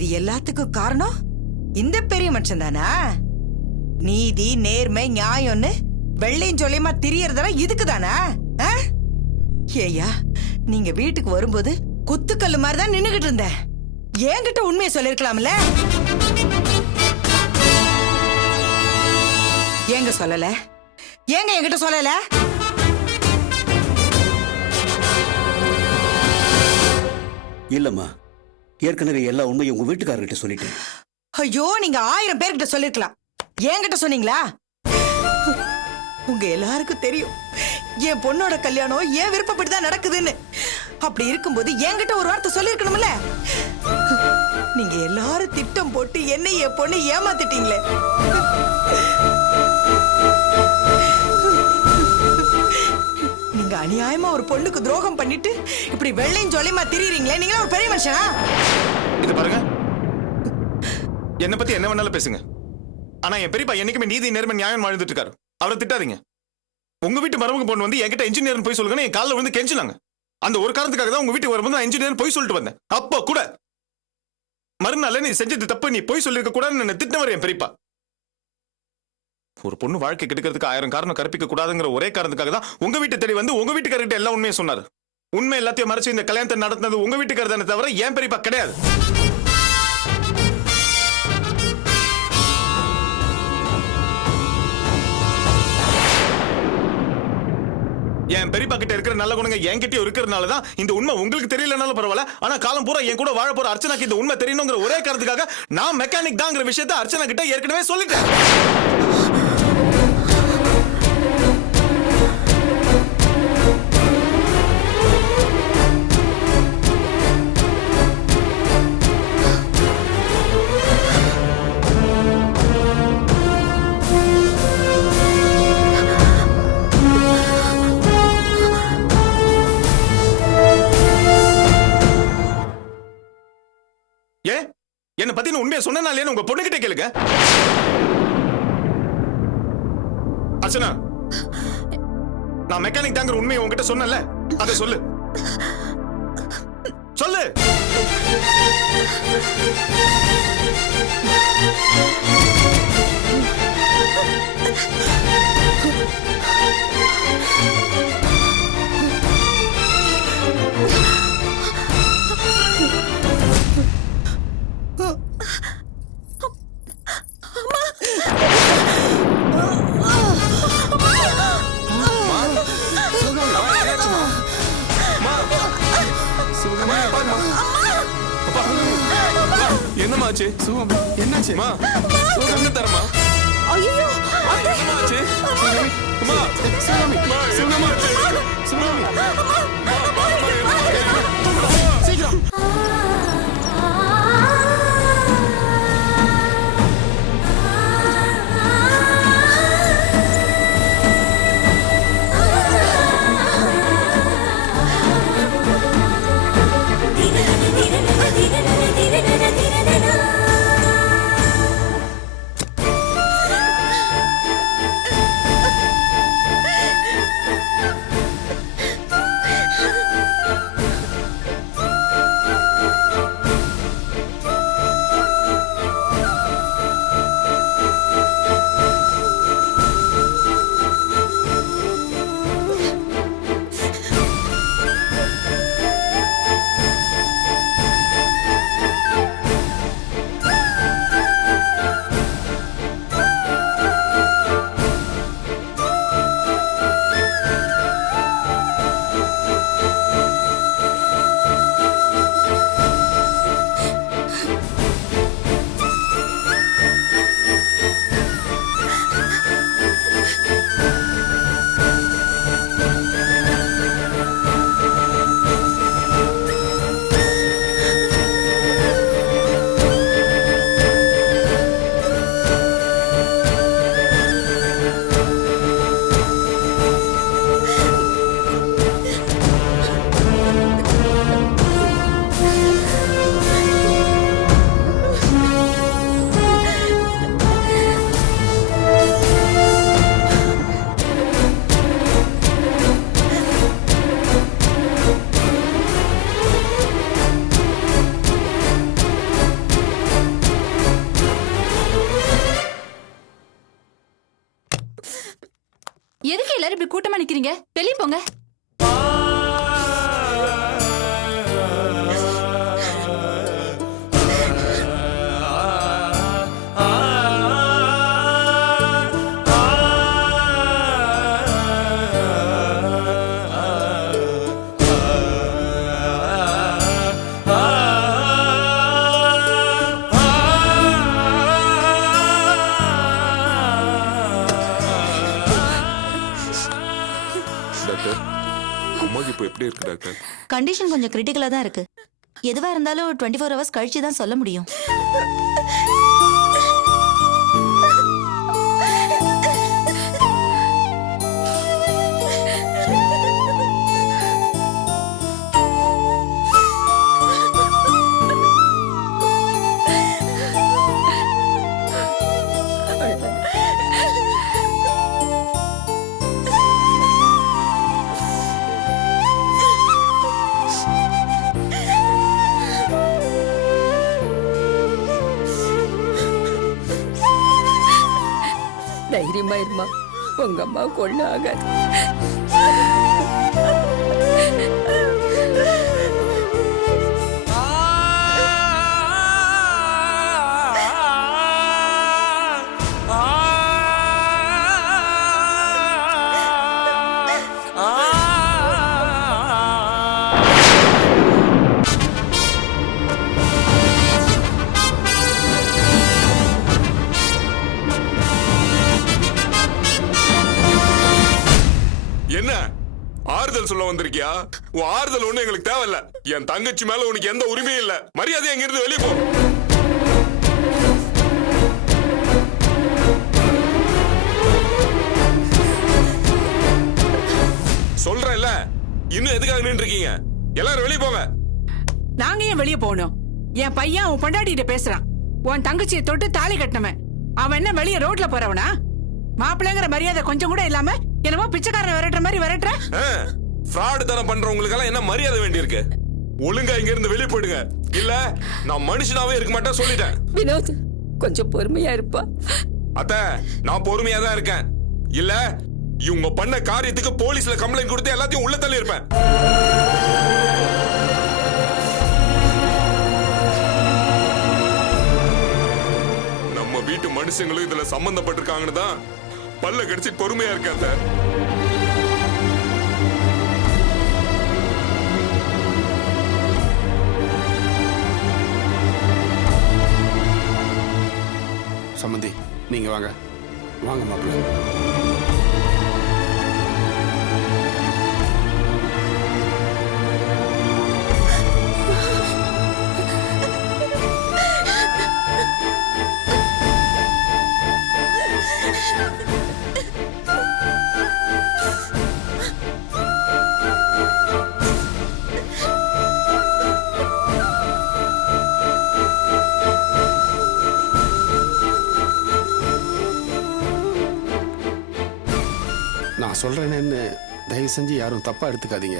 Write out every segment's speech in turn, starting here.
இது எல்லாத்துக்கும் காரணம் இந்த பெரிய மனுஷன் தானா? நீதி நேர்மை நியாயம்னு வெள்ளையும் சொல்லியமா திரியறதெல்லாம் இதுக்கு தானா? ஏயா நீங்க வீட்டுக்கு வரும்போது குத்துக்கல்லு மாதிரிதான் நின்னுகிட்டு இருந்த. என்கிட்ட உண்மையை சொல்லிருக்கலாம்ல. ஏங்க சொல்லல? ஏங்க என்கிட்ட சொல்லல? இல்லம்மா, ஏற்கனவே எல்லா உண்மையும் உங்க வீட்டுக்காரர்கிட்ட சொல்லிட்டேன். ஐயோ, நீங்க 1000 பேர்கிட்ட சொல்லிருக்கலாம். என்கிட்ட சொன்னீங்களா? உங்க எல்லாருக்கும் தெரியும் என் பொண்ணோட கல்யாணம் ஏன் விருப்பப்படிதான் நடக்குதுன்னு. அப்படி இருக்கும்போது என்கிட்ட ஒரு வார்த்தை சொல்லிருக்கணும்ல. நீங்க எல்லாரும் திட்டம் போட்டு என்னை என் பொண்ணு ஏமாத்திட்டீங்களே. நீங்க அநியாயமா ஒரு பொண்ணுக்கு துரோகம் பண்ணிட்டு இப்படி வெள்ளையும் ஜொலியமா திரியறீங்களே. நீங்க ஒரு பெரிய மனுஷனா? இது பாருங்க, என்ன பத்தி என்ன வேணாலும் பேசுங்க. ஆனா என் பெரியப்பா என்னைக்குமே நீதி நேர்மை நியாயம் வாழ்ந்துட்டு இருக்காரு. அவரை திட்டாதீங்க. உங்க வீட்டு மருமக பொண்ணு வந்து என்கிட்ட இன்ஜினியர் போய் சொல்லுங்க, என் காலில் வந்து கெஞ்சினாங்க. அந்த ஒரு காரணத்துக்காக தான் உங்க வீட்டுக்கு வரும்போது நான் இன்ஜினியர் போய் சொல்லிட்டு வந்தேன். அப்போ கூட மறுநாள் நீ செஞ்சது தப்பு, நீ போய் சொல்லிருக்க கூடாதுன்னு என்ன திட்டினவர் என் பெரியப்பா. ஒரு பொண்ணு வாழ்க்கை கெடுக்கிறதுக்கு 1000 காரணம் கற்பிக்க கூடாதுங்கிற ஒரே காரணத்துக்காக தான் உங்க வீட்டை தேடி வந்து உங்க வீட்டுக்காரர்கிட்ட எல்லா உண்மையை சொன்னாரு. உண்மை எல்லாத்தையும் மறைச்சு இந்த கல்யாணத்தை நடத்தினது உங்க வீட்டுக்காரர் தானே தவிர என் பெரியப்பா கிடையாது. என் பெரியப்பா கிட்ட இருக்கிற நல்ல குணங்க என்கிட்டயும் இருக்கிறதுனாலதான் இந்த உண்மை உங்களுக்கு தெரியலனாலும் பரவாயில்ல, ஆனா காலம் பூரா என் கூட வாழ போற அர்ச்சனாக்கு இந்த உண்மை தெரியணுங்கிற ஒரே காரணத்துக்காக நான் மெக்கானிக் தாங்கிற விஷயத்தை அர்ச்சனா கிட்ட ஏற்கனவே சொல்லிட்டேன். என்ன பத்தி உண்மையை சொன்னாலே உங்க பொண்ணுகிட்ட கேளுங்க. அர்ச்சனா, நான் மெக்கானிக் தாங்கிற உண்மையை உங்ககிட்ட சொன்னல, அதை சொல்லு. சொல்லு. என்னமாச்சு? என்னாச்சு? கண்ணு தரமா? ஐயோ, என்னமாச்சு? அம்மா, என்னமாச்சு? சீக்கிரம். எதுக்கு எல்லாரும் இப்படி கூட்டமா நிக்கிறீங்க? வெளிய போங்க. டாக்டர், அம்மாக்கு இப்போ எப்படி இருக்கு டாக்டர்? கண்டிஷன் கொஞ்சம் கிரிட்டிக்கலா தான் இருக்கு. எதுவா இருந்தாலும் 24 ஹவர்ஸ் கழிச்சு தான் சொல்ல முடியும். தைரியமா இருமா, உங்க அம்மாவுக்கு ஒண்ணு ஆகாது. என்ன ஆறுதல் சொல்ல வந்திருக்கியா? உன் ஆறுதல் ஒண்ணு எங்களுக்கு தேவையில்ல. என் தங்கச்சி மேல உனக்கு எந்த உரிமையும் இல்ல. மரியாதை எங்க இருந்து வெளியே போ. சொல்றேன்ல, இன்னும் எதுக்காக நின்று இருக்கீங்க? எல்லாரும் வெளியே போங்க. நாங்க ஏன் வெளியே போகணும்? என் பையன் உன் பொண்டாட்டிட்ட பேசுறான். உன் தங்கச்சியை தொட்டு தாலி கட்டினவன் அவன் என்ன வெளியே ரோட்ல போறவனா? மாப்பிள்ளைங்கிற மரியாதை கொஞ்சம் கூட இல்லாம என்னமோ பிச்சைக்காரன் விரட்டுற மாதிரி விரட்டுற. ஃப்ராட் தரம் பண்றவங்களுக்கு எல்லாம் என்ன மரியாதை வேண்டி இருக்கு? ஒழுங்கா இங்க இருந்து வெளியே போயிடுங்க, இல்ல நான் மனுஷனாவே இருக்க மாட்டேன் சொல்லிட்டேன். வினோத், கொஞ்சம் பொறுமையா இருப்பா. அத்த, நான் பொறுமையா தான் இருக்கேன். இல்ல இவங்க பண்ண காரியத்துக்கு போலீஸ்ல கம்ப்ளைண்ட் கொடுத்து எல்லாத்தையும் உள்ள தள்ளி இருப்பேன். நம்ம வீட்டு மனுஷங்களும் இதுல சம்பந்தப்பட்டிருக்காங்கன்னு தான் பல்ல கடிச்சு பொறுமையா இருக்காத. சம்பந்தி, நீங்க வாங்க வாங்க மாப்பிள்ள. நான் சொல்றேன்னு தயவு செஞ்சு யாரும் தப்பா எடுத்துக்காதீங்க.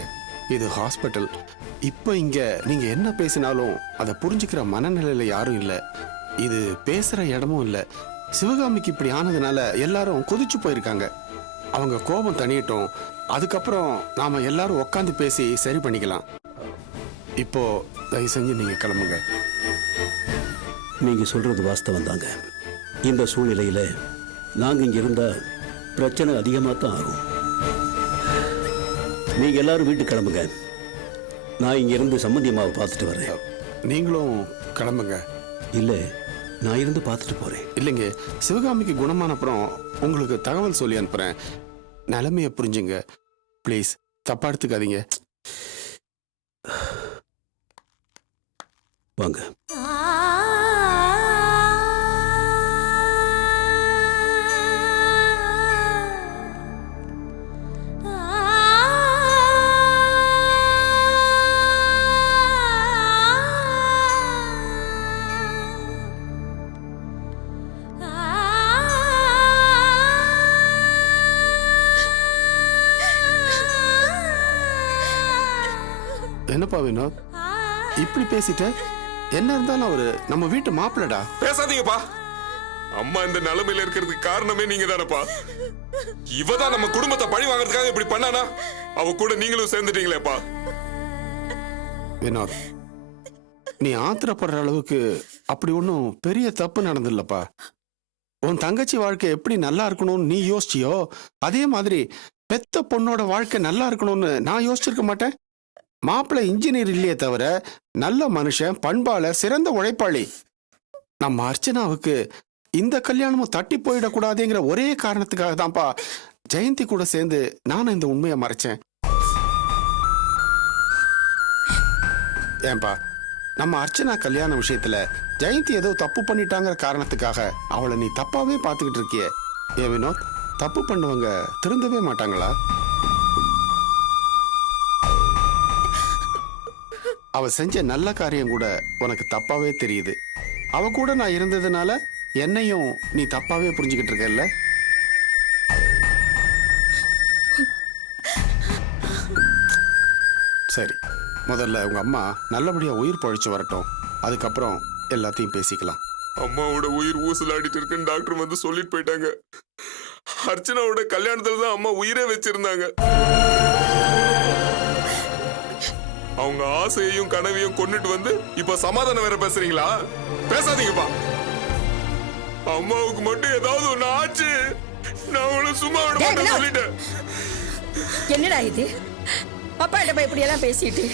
இது ஹாஸ்பிட்டல். இப்போ இங்க நீங்க என்ன பேசினாலும் அதை புரிஞ்சுக்கிற மனநிலையில யாரும் இல்லை. இது பேசுற இடமும் இல்லை. சிவகாமிக்கு இப்படி ஆனதுனால எல்லாரும் கொதிச்சு போயிருக்காங்க. அவங்க கோபம் தணியட்டும், அதுக்கப்புறம் நாம எல்லாரும் உட்காந்து பேசி சரி பண்ணிக்கலாம். இப்போ தயவு செஞ்சு நீங்க கிளம்புங்க. நீங்க சொல்றது வாஸ்தவம் தாங்க. இந்த சூழ்நிலையில நாங்க இங்க இருந்தா பிரச்சனை அதிகமாக தான் ஆகும். நீங்க எல்லாரும் வீட்டுக்கு கிளம்புங்க. நான் இங்க இருந்து சம்பந்தி அம்மாவை பார்த்துட்டு வரேன். நீங்களும் கிளம்புங்க. இல்ல, நான் இருந்து பார்த்துட்டு போறேன். இல்லைங்க, சிவகாமிக்கு குணமான அப்புறம் உங்களுக்கு தகவல் சொல்லி அனுப்புறேன். நிலைமையை புரிஞ்சுங்க ப்ளீஸ். தப்பா எடுத்துக்காதீங்க. வாங்க. என்னப்பா வினோத், இப்படி பேசிட்ட? என்ன இருந்தாலும் அவரு நம்ம வீட்டு மாப்பிள்ளடா. பேசாதீங்கப்பா. அம்மா இந்த நிலைமையில இருக்கிறதுக்கு காரணமே நீங்க தானப்பா. இவதான் நம்ம குடும்பத்தை பழி வாங்குறதுக்காக இப்படி பண்ணானா? அவ கூட நீங்களும் சேர்ந்துட்டீங்களேப்பா. வினோத், நீ ஆத்திரப்படுற அளவுக்கு அப்படி ஒன்றும் பெரிய தப்பு நடந்தில்லப்பா. உன் தங்கச்சி வாழ்க்கை எப்படி நல்லா இருக்கணும்னு நீ யோசிச்சியோ, அதே மாதிரி பெத்த பொண்ணோட வாழ்க்கை நல்லா இருக்கணும்னு நான் யோசிச்சிருக்க மாட்டேன். மாப்பிள்ளை இன்ஜினியர் இல்லையே தவிர நல்ல மனுஷன், பண்பால சிறந்த உழைப்பாளி. நம்ம அர்ச்சனாவுக்கு இந்த கல்யாணமும் தட்டி போயிடக்கூடாதுங்கிற ஒரே காரணத்துக்காக தான்ப்பா ஜெயந்தி கூட சேர்ந்து நானும் இந்த உண்மையை மறைச்சேன். ஏன்பா, நம்ம அர்ச்சனா கல்யாண விஷயத்துல ஜெயந்தி ஏதோ தப்பு பண்ணிட்டாங்கிற காரணத்துக்காக அவளை நீ தப்பாவே பார்த்துக்கிட்டு இருக்கியே. ஏன் வினோத், தப்பு பண்ணவங்க திருந்தவே மாட்டாங்களா? அவ செஞ்ச நல்ல காரியம் கூட உனக்கு தப்பாவே தெரியுது. அவ கூட நான் இருந்ததுனால என்னையும் நீ தப்பாவே புரிஞ்சுக்கிட்டு இருக்கல்ல? சரி, முதல்ல உங்க அம்மா நல்லபடியா உயிர் பழிச்சு வரட்டும், அதுக்கப்புறம் எல்லாத்தையும் பேசிக்கலாம். அம்மாவோட உயிர் ஊசலாடிட்டு இருக்குன்னு டாக்டர் வந்து சொல்லிட்டு போயிட்டாங்க. அர்ச்சனாவோட கல்யாணத்துல தான் அம்மா உயிரே வச்சிருந்தாங்க. அவங்க ஆசையையும் கனவையும் கொண்டுட்டு வந்து இப்ப சமாதானம் வேற பேசுறீங்களா? பேசாதீங்கப்பா. அம்மாவுக்கு மட்டும் ஏதாவது ஒண்ணு ஆச்சு, நான் உங்களை சும்மா விட மாட்டேன் சொல்லிட்டேன். என்னடா இது? அப்பா கிட்ட இப்படி எல்லாம் பேசிட்டு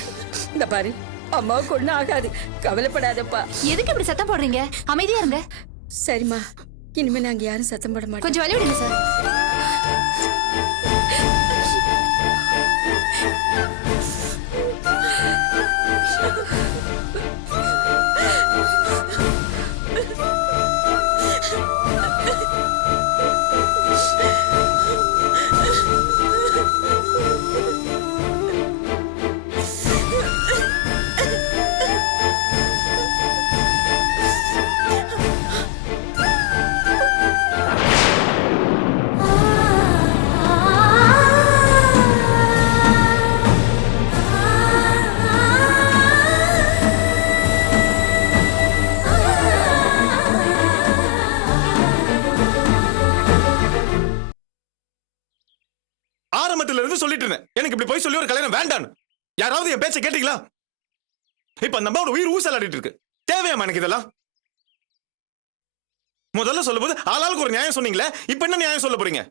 இந்த பாரு, அம்மாவுக்கு ஒண்ணும் ஆகாது, கவலைப்படாதப்பா. எதுக்கு இப்படி சத்தம் போடுறீங்க? அமைதியா இருங்க. சரிம்மா, இனிமே நாங்க யாரும் சத்தம் போட மாட்டோம். கொஞ்சம் வழி விடுங்க சார். ஆரம்பத்துல இருந்து சொல்லிட்டு இருந்தேன், எனக்கு இப்படி போய் சொல்லி ஒரு கல்யாணம் வேண்டான்னு. யாராவது என் பேச்சை கேட்டீங்களா? இப்ப அந்த அம்மாவோட உயிர் ஊசலாடிட்டு இருக்கு. தேவையாமா எனக்கு இதெல்லாம்? முதல்ல சொல்லும் போது ஆளாளுக்கு ஒரு நியாயம் சொன்னீங்களே, இப்ப என்ன நியாயம் சொல்ல போறீங்க?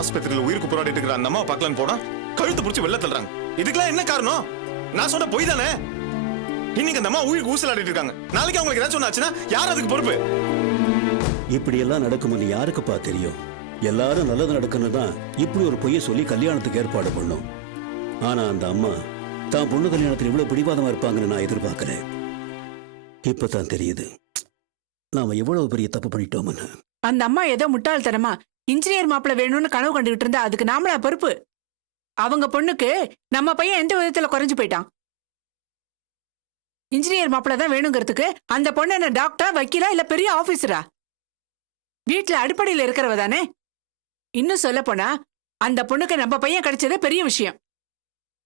ஆஸ்பத்திரியில உயிருக்கு போராடிட்டு இருக்கிற அந்த அம்மாவை பார்க்கலான்னு போனா கழுத்து பிடிச்சி வெளில தள்ளுறாங்க. இதுக்கெல்லாம் என்ன காரணம்? நான் சொன்ன பொய் தானே. இன்னைக்கு அந்த அம்மா உயிருக்கு ஊசலாடிட்டு இருக்காங்க. நாளைக்கு அவங்களுக்கு ஏதாச்சும் ஆச்சுன்னா யார் அதுக்கு பொறுப்பு? இப்படி எல்லாம் நடக்கும்னு யாருக்குப்பா தெரியும்? எல்லாரும் நல்லது நடக்கணும் தான் இப்படி ஒரு பொய்யை சொல்லி கல்யாணத்துக்கு ஏற்பாடு பண்ணும். ஆனா அந்த அம்மா தான் பொண்ணு கல்யாணத்தில் இவ்வளவு பிடிவாதமா இருப்பாங்கன்னு நான் எதிர்பார்க்கிறேன். இப்பதான் தெரியுது நாம எவ்வளவு பெரிய தப்பு பண்ணிட்டோம்னு. அந்த அம்மா ஏதோ முட்டாள்தனமா இன்ஜினியர் மாப்பிள்ள வேணும்னு கனவு கண்டுகிட்டு இருந்தா அதுக்கு நாமளா பொறுப்பு? அவங்க பொண்ணுக்கு நம்ம பையன் எந்த விதத்துல குறைஞ்சு போயிட்டான்? இன்ஜினியர் மாப்பிள்ள தான் வேணுங்கிறதுக்கு அந்த பொண்ணு என்ன டாக்டரா, வக்கீலா, இல்ல பெரிய ஆபீசரா? வீட்டுல அடிப்படையில இருக்கிறவ தானே. இன்னும் சொல்ல போனா அந்த பொண்ணுக்கு நம்ம பையன் கிடைச்சதே பெரிய விஷயம்.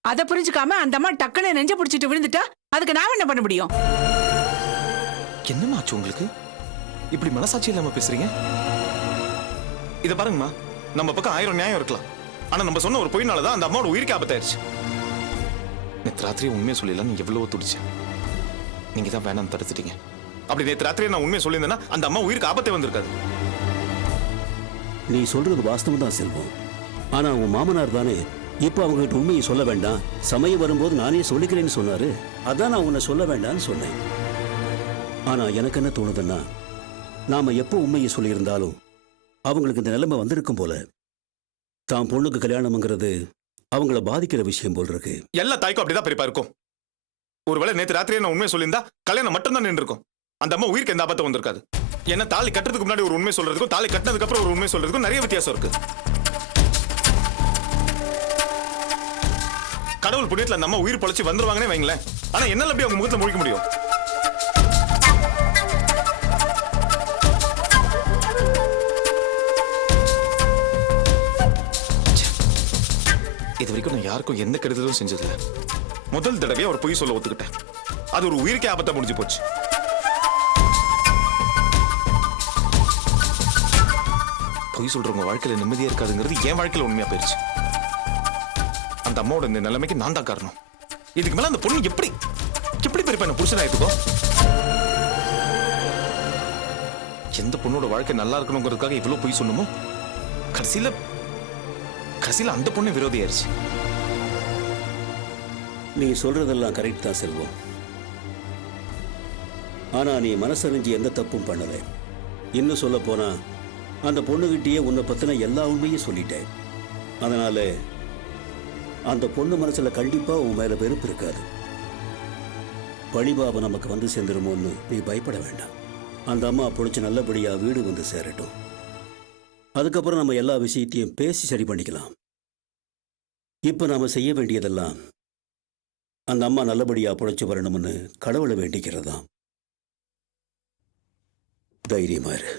அதை புரிஞ்சுக்காம அந்த அம்மா டக்குன்னு நெஞ்ச பிடிச்சிட்டு விழுந்துட்டா அதுக்கு நாம என்ன பண்ண முடியும்? என்னமா ஆச்சு உங்களுக்கு? இப்படி மனசாட்சி இல்லாம பேசுறீங்க? இத பாருங்கம்மா, நம்ம பக்கம் 1000 நியாயம் இருக்கலாம். ஆனா நம்ம சொன்ன ஒரு பொய்னாலதான் அந்த அம்மாவோட உயிருக்கு ஆபத்தாயிருச்சு. நேற்று ராத்திரி உண்மையை சொல்லலாம், நீ எவ்வளவோ துடிச்சேன். நீங்க தான் வேணாம் தடுத்துட்டீங்க. அப்படி நேற்று ராத்திரி நான் உண்மையை சொல்லியிருந்தேன்னா அந்த அம்மா உயிருக்கு ஆபத்தே வந்திருக்காது. நீ சொல்றது வாஸ்தவம் தான் செல்வம். ஆனா உன் மாமனார் தானே இப்ப அவங்க கிட்ட உண்மையை சொல்ல வேண்டாம், சமயம் வரும்போது நானே சொல்லிக்கிறேன்னு சொன்னாரு. அதான் நான் உன்னை சொல்ல வேண்டாம்னு சொன்னேன். ஆனா எனக்கு என்ன தோணுதுன்னா, நாம எப்போ உண்மையை சொல்லியிருந்தாலும் அவங்களுக்கு இந்த நிலைமை வந்திருக்கும் போல. தான் பொண்ணுக்கு கல்யாணம்ங்கிறது அவங்கள பாதிக்கிற விஷயம் போல் இருக்கு. எல்லா தாய்க்கும் அப்படிதான் பெரியப்பா இருக்கும். ஒருவேளை நேற்று ராத்திரியே நான் உண்மையை சொல்லியிருந்தா கல்யாணம் மட்டும் தான் நின்று இருக்கும். அந்த அம்மா உயிருக்கு எந்த ஆபத்தும் வந்திருக்காது. ஏன்னா தாலி கட்டுறதுக்கு முன்னாடி ஒரு உண்மை சொல்றதுக்கும் தாலி கட்டினதுக்கு அப்புறம் ஒரு உண்மை சொல்றதுக்கும் நிறைய வித்தியாசம் இருக்கு. கடவுள் புண்ணியத்துல அந்த அம்மா உயிர் பொழைச்சு வந்துருவாங்கன்னே வைங்களேன். ஆனா என்னால அப்படி அவங்க முகத்துல முழிக்க முடியும்? இது வரைக்கும் நான் யாருக்கும் எந்த கெடுதலும் செஞ்சதில்லை. முதல் தடவை ஒரு பொய் சொல்ல ஒத்துக்கிட்டேன். அது ஒரு உயிருக்கே ஆபத்தா முடிஞ்சு போச்சு. பொய் சொல்றவங்க வாழ்க்கையில நிம்மதியா இருக்காதுங்கிறது என் வாழ்க்கையில உண்மையா போயிருச்சு. அந்த அம்மாவோட இந்த நிலைமைக்கு நான் தான் காரணம். இதுக்கு மேல அந்த பொண்ணு எப்படி எப்படி பெரிய பண்ண புருஷனா இருக்கும்? எந்த பொண்ணோட வாழ்க்கை நல்லா இருக்கணுங்கிறதுக்காக இவ்வளவு பொய் சொன்னமோ கடைசியில அந்த பொண்ணு விரோதி ஆயிடுச்சு. நீ சொல்றதெல்லாம் கரெக்ட் தான் செல்வம். ஆனா நீ மனசறிஞ்சு எந்த தப்பும் பண்ணலை. இன்னும் சொல்ல போனா அந்த பொண்ணுகிட்டயே உன்னை பத்தின எல்லா உண்மையும் சொல்லிட்டேன். அதனால அந்த பொண்ணு மனசுல கண்டிப்பா உன் மேல வெறுப்பு இருக்காது. பழிபாவம் நமக்கு வந்து சேர்ந்துருமோன்னு நீ பயப்பட வேண்டாம். அந்த அம்மா பொழிச்சு நல்லபடியா வீடு வந்து சேரட்டும். அதுக்கப்புறம் நம்ம எல்லா விஷயத்தையும் பேசி சரி பண்ணிக்கலாம். இப்ப நாம செய்ய வேண்டியதெல்லாம் அந்த அம்மா நல்லபடியா பொழைச்சு வரணும்னு கடவுளை வேண்டிக்கிறதாம். தைரியமா இரு.